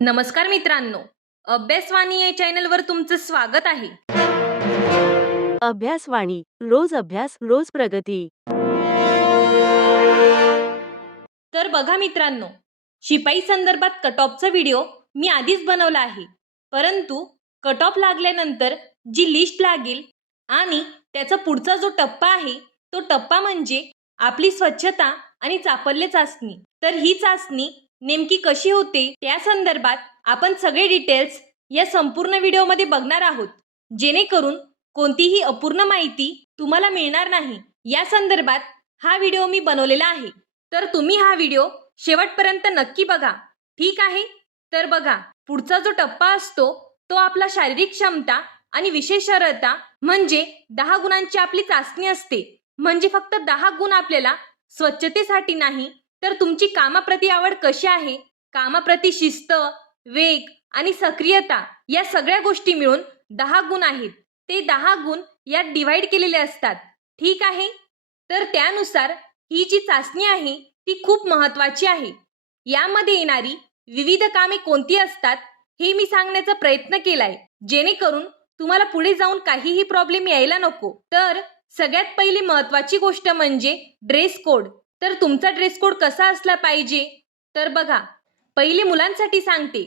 नमस्कार मित्रांनो, अभ्यासवाणी या चॅनलवर तुमचं स्वागत आहे. अभ्यासवाणी रोज अभ्यास रोज प्रगती. तर बघा मित्रांनो, शिपाई संदर्भात कट ऑफचा व्हिडिओ मी आधीच बनवला आहे. परंतु कट ऑफ लागल्यानंतर जी लिस्ट लागेल आणि त्याचा पुढचा जो टप्पा आहे तो टप्पा म्हणजे आपली स्वच्छता आणि चापल्य चाचणी. तर ही चाचणी नेमकी कशी होते त्या संदर्भात आपण सगळे डिटेल्स या संपूर्ण व्हिडिओमध्ये बघणार आहोत, जेणेकरून कोणतीही अपूर्ण माहिती तुम्हाला मिळणार नाही. या संदर्भात हा व्हिडिओ मी बनवलेला आहे. तर तुम्ही हा व्हिडिओ शेवटपर्यंत नक्की बघा. ठीक आहे? तर बघा, पुढचा जो टप्पा असतो तो आपला शारीरिक क्षमता आणि विशेषार्हता म्हणजे 10 गुणांची आपली चाचणी असते. म्हणजे फक्त 10 गुण आपल्याला स्वच्छतेसाठी नाही, तर तुमची कामाप्रती आवड कशी आहे, कामाप्रती शिस्त, वेग आणि सक्रियता या सगळ्या गोष्टी मिळून 10 गुण आहेत. ते 10 गुण यात डिवाइड केलेले असतात. ठीक आहे? तर त्यानुसार ही जी चाचणी आहे ती खूप महत्त्वाची आहे. यामध्ये येणारी विविध कामे कोणती असतात हे मी सांगण्याचा प्रयत्न केलाय, जेणेकरून तुम्हाला पुढे जाऊन काहीही प्रॉब्लेम यायला नको. तर सगळ्यात पहिली महत्त्वाची गोष्ट म्हणजे ड्रेस कोड. तर तुमचा ड्रेस कोड कसा असला पाहिजे? तर बघा, पहिले मुलांसाठी सांगते.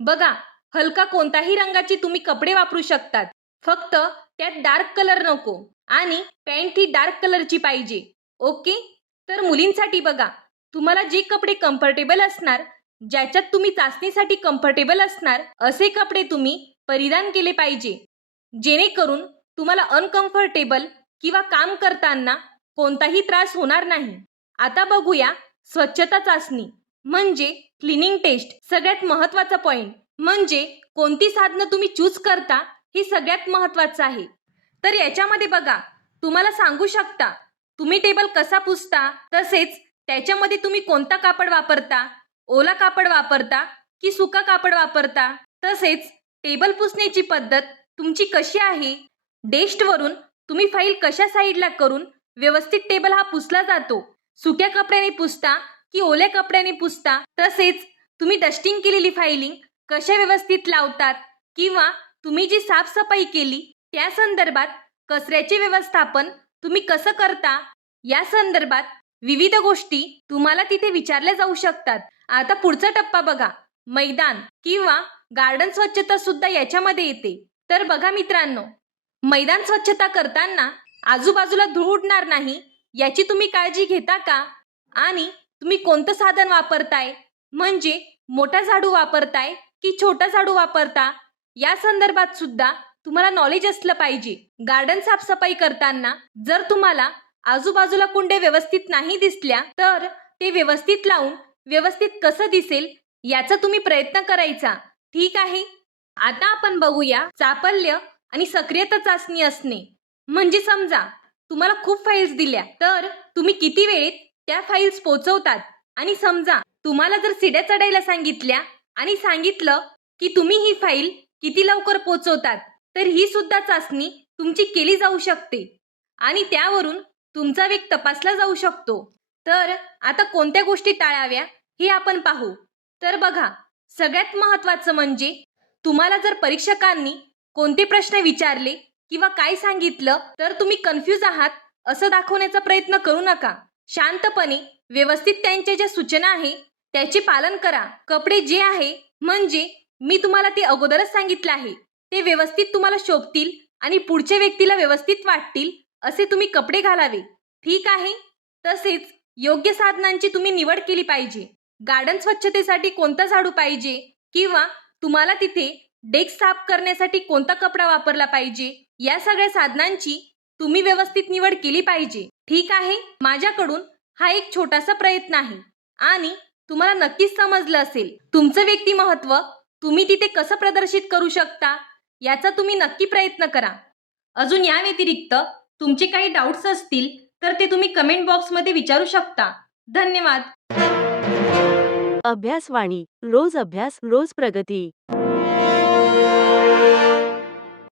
बघा, हलका कोणताही रंगाचे तुम्ही कपडे वापरू शकतात. फक्त त्यात डार्क कलर नको आणि पॅन्ट ही डार्क कलरची पाहिजे. ओके? तर मुलींसाठी बघा, तुम्हाला जे कपडे कम्फर्टेबल असणार, ज्याच्यात तुम्ही चाचणीसाठी कम्फर्टेबल असणार असे कपडे तुम्ही परिधान केले पाहिजे, जेणेकरून तुम्हाला अनकम्फर्टेबल किंवा काम करताना कोणताही त्रास होणार नाही. आता बघूया स्वच्छता चाचणी म्हणजे क्लिनिंग टेस्ट. सगळ्यात महत्त्वाचा पॉइंट म्हणजे कोणती साधनं तुम्ही चूज करता हे सगळ्यात महत्त्वाचं आहे. तर याच्यामध्ये बघा, तुम्हाला सांगू शकता तुम्ही टेबल कसा पुसता, तसेच त्याच्यामध्ये तुम्ही कोणता कापड वापरता, ओला कापड वापरता की सुका कापड वापरता, तसेच टेबल पुसण्याची पद्धत तुमची कशी आहे, डेस्कवरून तुम्ही फाईल कशा साईडला करून व्यवस्थित टेबल हा पुसला जातो, सुक्या कपड्याने पुसता की ओल्या कपड्याने पुसता, तसेच तुम्ही डस्टिंग केलेली फायलिंग कशा व्यवस्थित लावतात किंवा तुम्ही जी साफसफाई केली त्या संदर्भात कचऱ्याचे व्यवस्थापन तुम्ही कसं करता या संदर्भात विविध गोष्टी तुम्हाला तिथे विचारल्या जाऊ शकतात. आता पुढचा टप्पा बघा, मैदान किंवा गार्डन स्वच्छता सुद्धा याच्यामध्ये येते. तर बघा मित्रांनो, मैदान स्वच्छता करताना आजूबाजूला धूळ उडणार नाही याची तुम्ही काळजी घेता का? आणि तुम्ही कोणतं साधन वापरताय, म्हणजे मोठा झाडू वापरताय की छोटा झाडू वापरता या संदर्भात सुद्धा तुम्हाला नॉलेज असलं पाहिजे. गार्डन साफसफाई करताना जर तुम्हाला आजूबाजूला कुंड्या व्यवस्थित नाही दिसल्या तर ते व्यवस्थित लावून व्यवस्थित कसं दिसेल याचा तुम्ही प्रयत्न करायचा. ठीक आहे? आता आपण बघूया चापल्य आणि सक्रियता चाचणी असणे. म्हणजे समजा तुम्हाला खूप फाईल्स दिल्या तर तुम्ही किती वेळेत त्या फाईल्स पोहोचवतात. आणि समजा तुम्हाला जर सीड्या चढायला सांगितल्या आणि सांगितलं की तुम्ही ही फाईल किती लवकर पोहोचवतात, तर ही सुद्धा चाचणी तुमची केली जाऊ शकते आणि त्यावरून तुमचा वेग तपासला जाऊ शकतो. तर आता कोणत्या गोष्टी टाळाव्या हे आपण पाहू. तर बघा, सगळ्यात महत्त्वाचं म्हणजे तुम्हाला जर परीक्षकांनी कोणते प्रश्न विचारले किंवा काय सांगितलं तर तुम्ही कन्फ्यूज आहात असं दाखवण्याचा प्रयत्न करू नका. शांतपणे व्यवस्थित त्यांच्या ज्या सूचना आहे त्याचे पालन करा. कपडे जे आहे म्हणजे मी तुम्हाला ते अगोदरच सांगितलं आहे, ते व्यवस्थित तुम्हाला शोभतील आणि पुढच्या व्यक्तीला व्यवस्थित वाटतील असे तुम्ही कपडे घालावे. ठीक आहे? तसेच योग्य साधनांची तुम्ही निवड केली पाहिजे. गार्डन स्वच्छतेसाठी कोणता झाडू पाहिजे किंवा तुम्हाला तिथे डेस्क साफ करण्यासाठी कोणता कपडा वापरला पाहिजे या सगळ्या साधनांची तुम्ही व्यवस्थित निवड केली पाहिजे. ठीक आहे? माझ्याकडून हा एक छोटासा प्रयत्न आहे आणि तुम्हाला नक्कीच समजलं असेल. तुमचं व्यक्तिमत्व तुम्ही तिथे कसं प्रदर्शित करू शकता याचा तुम्ही नक्की प्रयत्न करा. अजून या व्यतिरिक्त तुमचे काही डाऊट्स असतील तर ते तुम्ही कमेंट बॉक्समध्ये विचारू शकता. धन्यवाद. अभ्यासवाणी रोज अभ्यास रोज प्रगती.